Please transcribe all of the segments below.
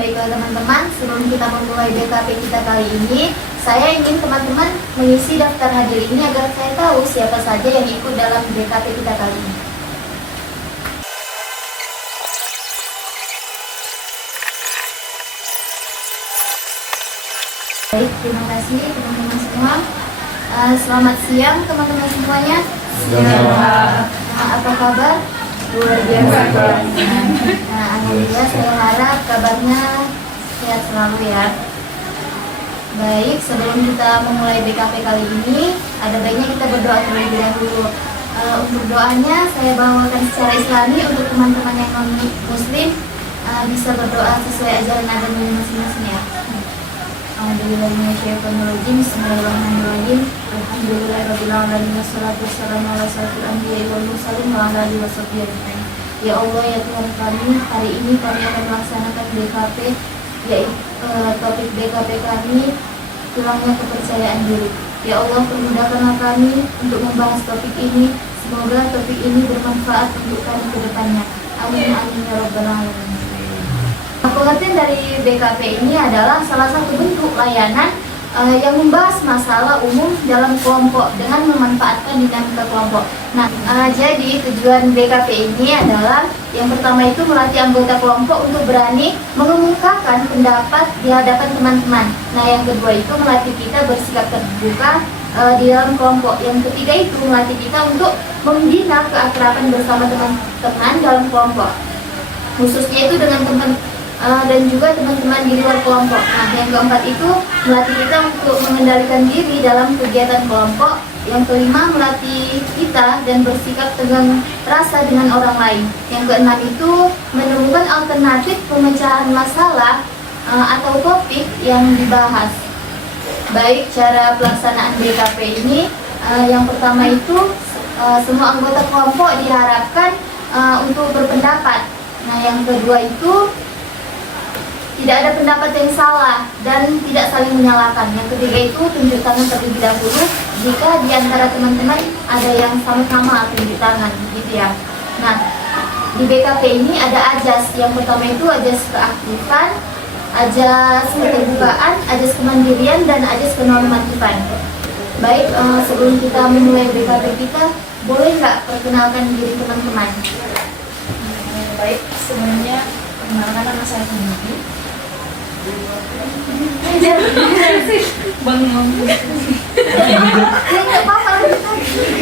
Baiklah teman-teman, sebelum kita memulai BKP kita kali ini, saya ingin teman-teman mengisi daftar hadir ini agar saya tahu siapa saja yang ikut dalam BKP kita kali ini. Baik, terima kasih teman-teman semua. Selamat siang teman-teman semuanya. Apa kabar? Luar biasa. Alhamdulillah, saya harap kabarnya sehat selalu ya. Baik, sebelum kita memulai BKP kali ini, ada baiknya kita berdoa terlebih dahulu. Untuk doanya saya bawakan secara Islami untuk teman-teman yang non Muslim bisa berdoa sesuai ajaran agama masing-masing ya. Alhamdulillahirrahmanirrahim. Bismillahirrahmanirrahim. Alhamdulillahirabbil alamin. Wassalatu wassalamu ala asyrofil anbiya'i wal mursalin wa ala alihi washabbihi ajmain. Ya Allah, ya Tuhan kami, hari ini kami akan melaksanakan BKP, yaitu topik BKP kami, tulangnya kepercayaan diri. Ya Allah, permudahkanlah kami untuk membahas topik ini. Semoga topik ini bermanfaat untuk kami ke depannya. Amin amin ya rabbal alamin. Pengertian dari BKP ini adalah salah satu bentuk layanan yang membahas masalah umum dalam kelompok dengan memanfaatkan dinamika kelompok. Nah, jadi tujuan BKP ini adalah yang pertama itu melatih anggota kelompok untuk berani mengemukakan pendapat di hadapan teman-teman. Nah, yang kedua itu melatih kita bersikap terbuka di dalam kelompok. Yang ketiga itu melatih kita untuk membina keakraban bersama teman-teman dalam kelompok, khususnya itu dengan teman dan juga teman-teman di luar kelompok. Nah, yang keempat itu melatih kita untuk mengendalikan diri dalam kegiatan kelompok. Yang kelima, melatih kita dan bersikap tegang rasa dengan orang lain. Yang keenam itu menemukan alternatif pemecahan masalah atau topik yang dibahas. Baik, cara pelaksanaan BKP ini yang pertama itu semua anggota kelompok diharapkan untuk berpendapat. Nah, yang kedua itu tidak ada pendapat yang salah dan tidak saling menyalahkan. Yang ketiga itu tunjuk tangan terlebih dahulu jika di antara teman-teman ada yang sama-sama tunjuk tangan, gitu ya. Nah, di BKP ini ada ajas. Yang pertama itu ajas keaktifan, ajas keterbukaan, ajas kemandirian, dan ajas kenormatifan. Baik, sebelum kita memulai BKP kita, boleh nggak perkenalkan diri teman-teman? Baik, sebenarnya perkenalkan nama saya sendiri. Bang ngomong. Nggak apa-apa.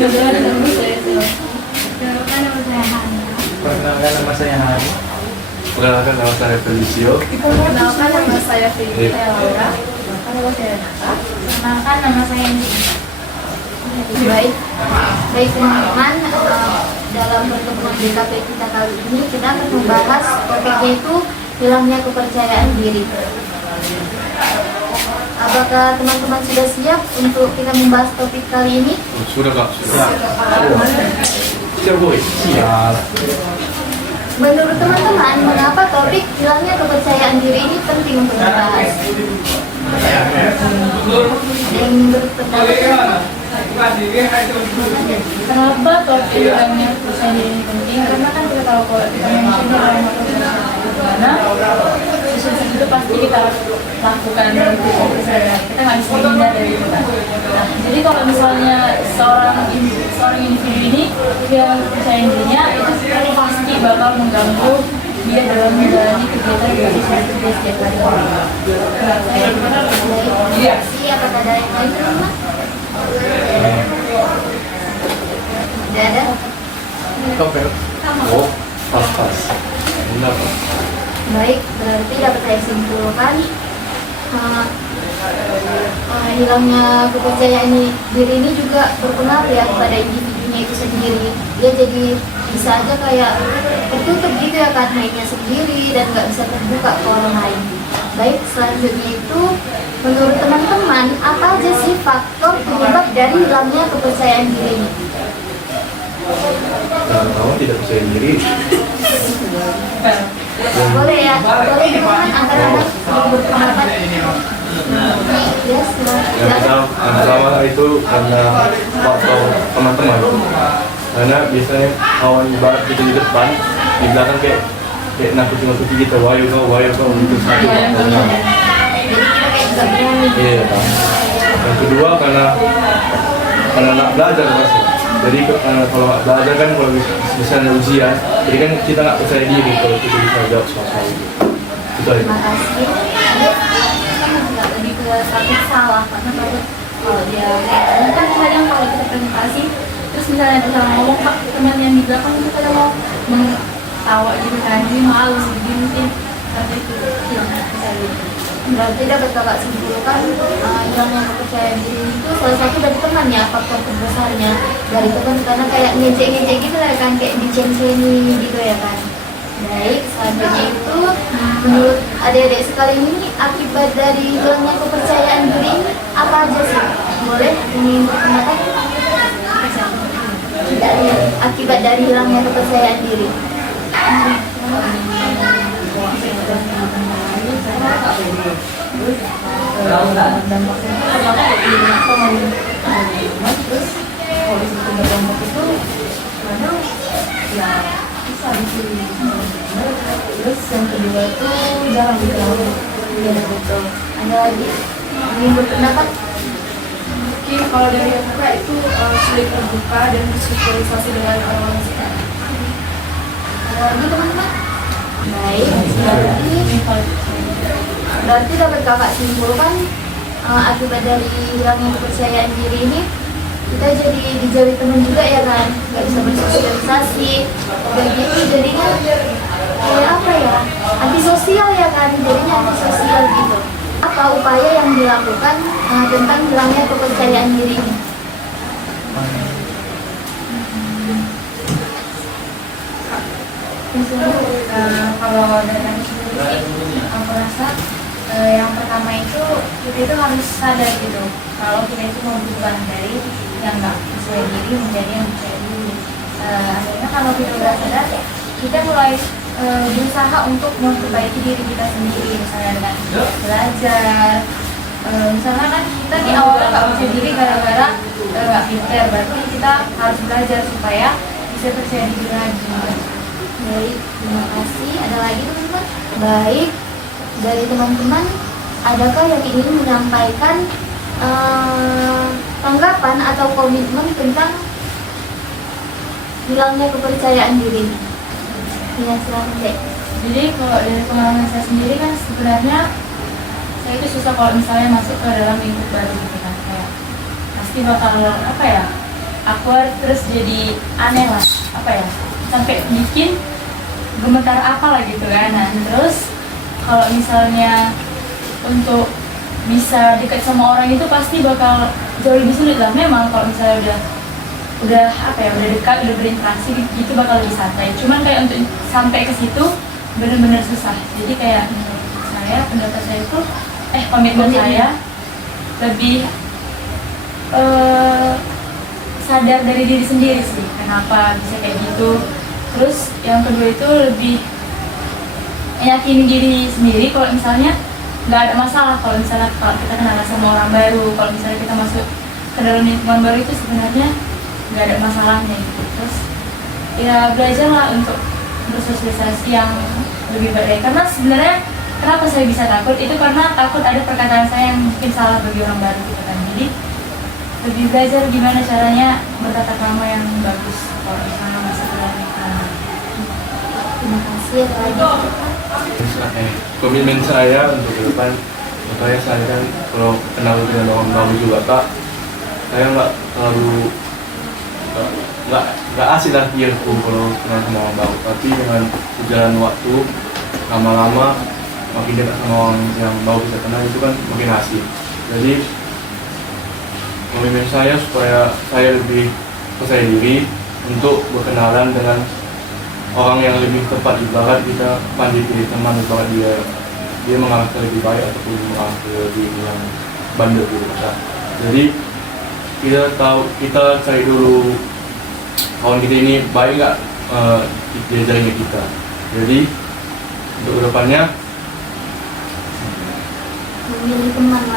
Perkenalkan nama saya Sila. Perkenalkan nama saya Hari. Perkenalkan nama saya Felicio. Perkenalkan nama saya Felicia Laura. Nama saya Nata. Perkenalkan nama saya Indi. Baik teman-teman, dalam pertemuan BKP kita kali ini kita akan membahas topiknya itu hilangnya kepercayaan diri. Apakah teman-teman sudah siap untuk kita membahas topik kali ini? Sudah Kak, sudah. Siap boy. Siap. Menurut teman-teman, mengapa topik hilangnya kepercayaan diri ini penting untuk dibahas? Yang berpendapat Kenapa topik hilangnya kepercayaan diri ini penting? Karena kan kita tahu kalau kita manusia dalam bagaimana sesuatu itu pasti kita lakukan kita nggak bisa hindar dari itu. Nah, jadi kalau misalnya seorang individu ini hilang kepercayaan dirinya, itu pasti bakal mengganggu dia dalam menjalani kegiatan dia setiap hari. apakah ada yang lain teman-teman? Tidak ada? Topel. Oh, pas. Benar. Baik, berarti dapat saya simpulkan hilangnya kepercayaan diri ini juga berpengaruh ya pada individunya itu sendiri. Dia jadi bisa aja kayak tertutup gitu ya karena sendiri dan nggak bisa terbuka ke orang lain. Baik, selanjutnya itu menurut teman-teman apa aja sih faktor penyebab dari hilangnya kepercayaan diri ini? Kamu tidak percaya diri. Boleh ya, boleh teman-teman agar-agar berpendapat. Yang pertama itu karena faktor teman-teman. Karena biasanya kawan ibarat itu di depan, di belakang kayak kayak nakuti kita wayo kau untuk satu Iya, dengan Jadi kita kayak nggak berani. iya kan. Yang kedua karena nggak belajar mas. Jadi kalau nggak belajar kan kalau misalnya ujian, jadi kan kita nggak percaya diri kalau kita bisa jawab soal itu. Itu aja. Terima kasih. Dia kan juga lebih ke takut salah karena takut kalau dia kan kadang kalau kita presentasi terus misalnya ada salah ngomong pak teman yang di belakang itu kadang mau mengetawa gitu kan jadi malu jadi mungkin sampai itu yang saya gitu. Berarti dapat kakak simpulkan hilangnya kepercayaan diri itu salah satu dari teman ya faktor terbesarnya dari teman karena kayak ngejek gitu lah kan kayak diceng-cengi gitu ya kan. Baik, selanjutnya itu menurut adik-adik sekalian ini akibat dari hilangnya kepercayaan diri ini apa aja sih? Boleh ini berpendapat? Akibat dari hilangnya kepercayaan diri. Terus yang kedua itu jarang dikenal. Iya betul. Ada lagi ingin berpendapat? Mungkin kalau dari aku itu sulit terbuka dan bersosialisasi dengan orang sekitar. Ada lagi teman-teman? Baik, berarti dapat kakak simpulkan akibat dari hilangnya kepercayaan diri ini kita jadi dijauhi teman juga ya kan, nggak bisa bersosialisasi kayak gitu jadinya kayak apa ya, antisosial ya kan, jadinya antisosial gitu. Apa upaya yang dilakukan tentang hilangnya kepercayaan diri ini? Kalau dari aku sendiri sih, aku rasa yang pertama itu kita itu harus sadar gitu kalau kita itu membutuhkan dari yang nggak percaya diri menjadi yang percaya diri. Akhirnya kalau kita udah sadar, kita mulai berusaha untuk memperbaiki diri kita sendiri, misalnya dengan belajar. Misalnya kan kita di awal nggak percaya diri gara-gara nggak pintar, berarti kita harus belajar supaya bisa percaya diri lagi. Baik, terima kasih. Ada lagi teman-teman? Baik, dari teman-teman, adakah yang ingin menyampaikan tanggapan atau komitmen tentang hilangnya kepercayaan diri? Ya, silakan deh. Jadi kalau dari pengalaman saya sendiri kan sebenarnya saya itu susah kalau misalnya masuk ke dalam lingkup baru gitu kan, kayak pasti bakal apa ya, awkward, terus jadi aneh lah, apa ya, sampai bikin gemetar apa lah gitu kan. Nah terus kalau misalnya untuk bisa dekat sama orang itu pasti bakal jauh lebih sulit lah. Memang kalau misalnya udah apa ya, udah dekat, udah berinteraksi gitu bakal lebih santai. Cuman kayak untuk sampai ke situ bener-bener susah. Jadi kayak menurut saya, pendapat saya itu komitmen saya lebih sadar dari diri sendiri sih kenapa bisa kayak gitu. Terus yang kedua itu lebih yakini diri sendiri kalau misalnya nggak ada masalah kalau misalnya kalau kita kenalan sama orang baru, kalau misalnya kita masuk ke dalam lingkungan baru itu sebenarnya nggak ada masalahnya gitu. Terus ya belajarlah untuk bersosialisasi yang lebih baik, karena sebenarnya kenapa saya bisa takut itu karena takut ada perkataan saya yang mungkin salah bagi orang baru gitu kan. Jadi lebih belajar gimana caranya bertata krama yang bagus kalau misalnya masuk ke dalam lingkungan. Terima kasih. Ada lagi? Komitmen saya untuk ke depan, supaya saya kan kalau kenal dengan orang baru juga kak, saya nggak terlalu nggak asik lah aku kalau kenal sama orang baru, tapi dengan berjalan waktu lama-lama makin dekat sama orang yang baru kita kenal itu kan makin asik. Jadi komitmen saya supaya saya lebih percaya diri untuk berkenalan dengan orang yang lebih tepat, ibarat kita mandi pilih teman, ibarat dia mengarah ke lebih baik ataupun mengarah ke lebih yang bandel gitu kan. Jadi kita cari dulu kawan kita ini baik nggak diajarin ke kita. Jadi untuk kedepannya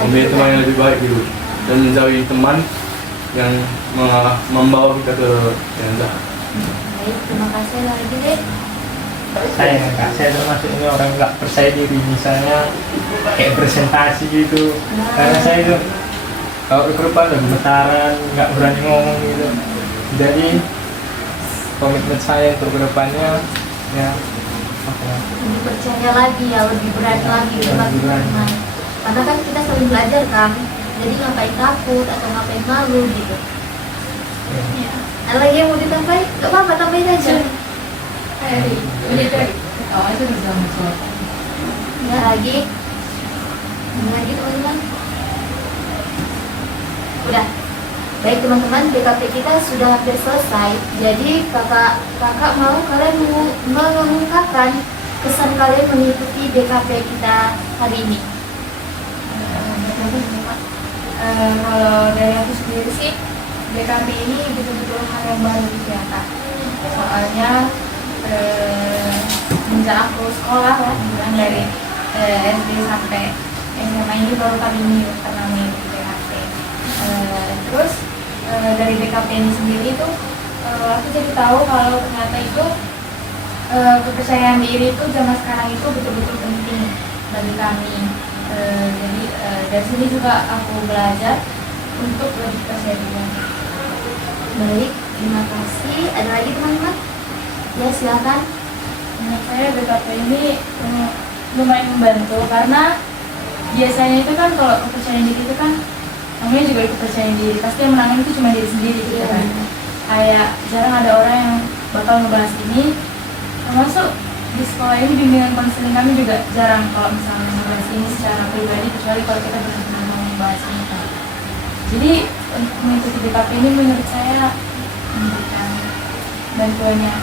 memilih teman yang lebih baik gitu, dan menjauhi teman yang membawa kita ke yang jahat. Baik, terima kasih lagi deh. saya enggak, saya termasuk ini orang nggak percaya diri, misalnya kayak presentasi gitu. Karena saya itu kalau di grup ada gemetaran, nggak berani ngomong gitu. Jadi komitmen saya untuk kedepannya ya Lebih percaya lagi ya, lebih berani lagi di depan teman-teman. Karena kan kita sering belajar kan, jadi ngapain takut atau ngapain malu gitu. Iya. Ada lagi yang mau ditambahin? Gak apa-apa, tambahin aja. Jadi oh itu bisa muncul. Ya lagi. Ini lagi teman-teman. Udah. Baik teman-teman, BKP kita sudah hampir selesai. Jadi kakak mau kalian mengungkapkan kesan kalian mengikuti BKP kita hari ini. Kalau dari aku sendiri sih, BKP ini betul-betul hal yang baru di Kak. Soalnya sejak aku sekolah lah, bilang dari SD sampai SMA ini baru kali ini pernah mengikuti BKP. Terus dari BKP ini sendiri tuh aku jadi tahu kalau ternyata itu kepercayaan diri itu zaman sekarang itu betul-betul penting bagi kami. Jadi dari sini juga aku belajar untuk lebih percaya diri. Baik, terima kasih. Ada lagi teman-teman? Ya silakan. Menurut saya BKP ini lumayan membantu karena biasanya itu kan kalau kepercayaan diri itu kan namanya juga kepercayaan diri, pasti yang menangin itu cuma diri sendiri gitu kan. Kayak jarang ada orang yang bakal ngebahas ini, termasuk di sekolah ini bimbingan konseling kami juga jarang kalau misalnya ngebahas ini secara pribadi, kecuali kalau kita benar-benar mau membahas ini kan. Jadi untuk mengikuti BKP ini menurut saya memberikan bantuan yang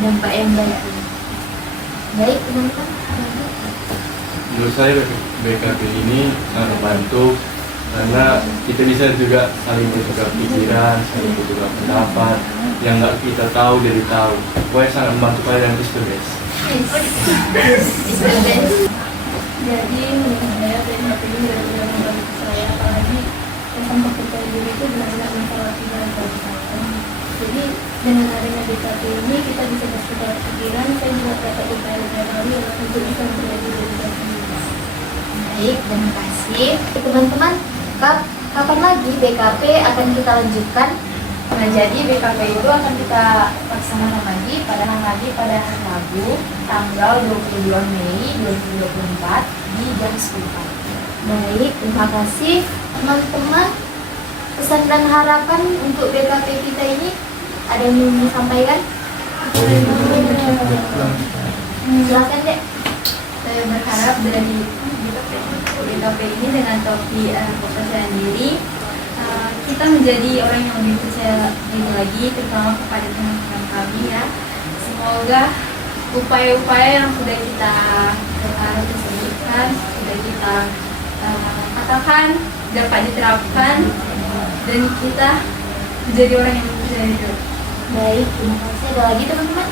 Dampak yang baik. Baik teman-teman. Menurut saya BKP ini sangat membantu karena kita bisa juga saling bertukar pikiran, saling bertukar pendapat yang nggak kita tahu jadi tahu. Pokoknya sangat membantu kalian, is the best. Is the best. Jadi menurut saya BKP ini benar-benar membantu saya, apalagi tentang kepercayaan diri itu benar-benar masalah tidak bagi saya. Jadi dengan adanya BKP ini kita bisa bertukar pikiran, saya juga dapat upaya kali untuk bisa menjadi diri saya sendiri. Baik, terima kasih. Teman-teman, kapan lagi BKP akan kita lanjutkan? Nah, jadi BKP itu akan kita laksanakan lagi pada hari Rabu tanggal 22 Mei 2024 di jam 10 pagi. Baik, terima kasih. Teman-teman, pesan dan harapan untuk BKP kita ini ada yang ingin disampaikan? Silakan dek. Saya berharap dari BKP ini dengan topik kepercayaan diri, kita menjadi orang yang lebih percaya diri lagi, terutama kepada teman-teman kami ya. Semoga upaya-upaya yang sudah kita sebutkan, sudah kita katakan dapat diterapkan dan kita menjadi orang yang percaya diri. Baik, terima kasih. Ada lagi teman-teman?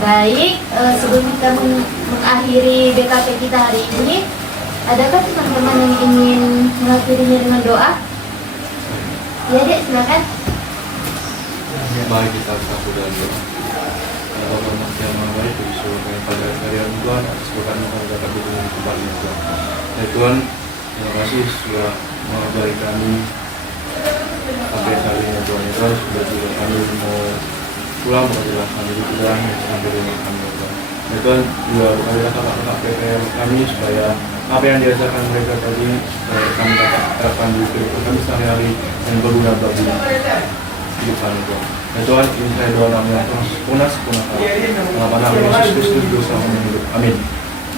Baik, sebelum kita mengakhiri BKP kita hari ini, adakah teman-teman yang ingin mengakhirinya dengan doa? Ya dek, silakan. Mari kita satu dan doa. Allah yang maha baik, bersyukur pada kalian Tuhan atas berkat yang dapat diberikan kepada Tuhan. Ya Tuhan, terima kasih sudah mengajari kami sampai kali ini Tuhan. Tuhan sudah juga kami mau pulang mengajarkan kami juga sampai rumah kami Tuhan. Ya Tuhan, juga berkalilah kakak-kakak PKM kami supaya apa yang diajarkan mereka tadi supaya kami dapat terapkan di kehidupan kami sehari-hari yang berguna bagi hidup kami Tuhan. Ya Tuhan, ini saya doa namanya Tuhan sempurna nama Yesus Kristus dosa kami hidup. Amin.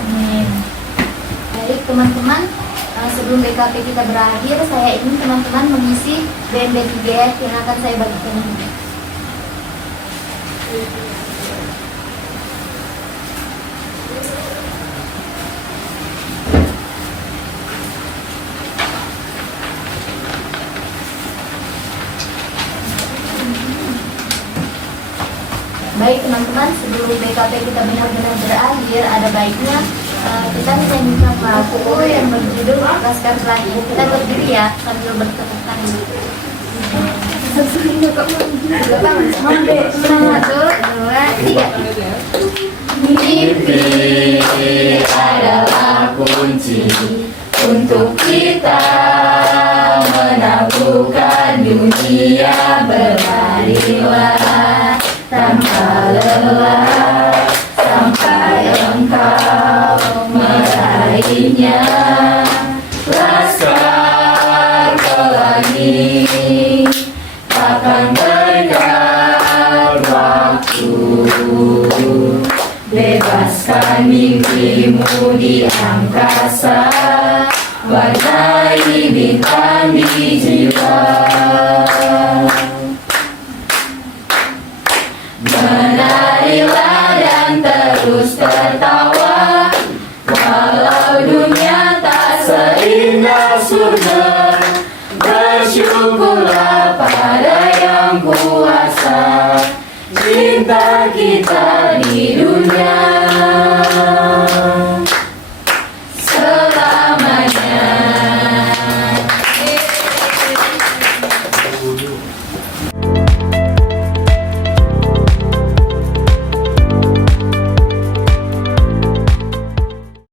Amin. Baik teman-teman, sebelum BKP kita berakhir, saya ingin teman-teman mengisi BNB 3 yang akan saya bagikan ini. Baik teman-teman, sebelum BKP kita benar-benar berakhir, ada baiknya kita menyanyikan lagu yang berjudul Lepaskan Pelangi. Kita berdiri ya sambil bertepuk tangan. Satu, dua, tiga. Mimpi adalah kunci untuk kita menaklukkan dunia. Berlarilah tanpa lelah sampai engkau meraihnya. Laskar pelangi takkan dekat waktu. Bebaskan mimpimu di angkasa, warnai bintang di jiwa. Menarilah dan terus tertawa, walau dunia tak seindah surga. Bersyukurlah pada yang kuasa, cinta kita di dunia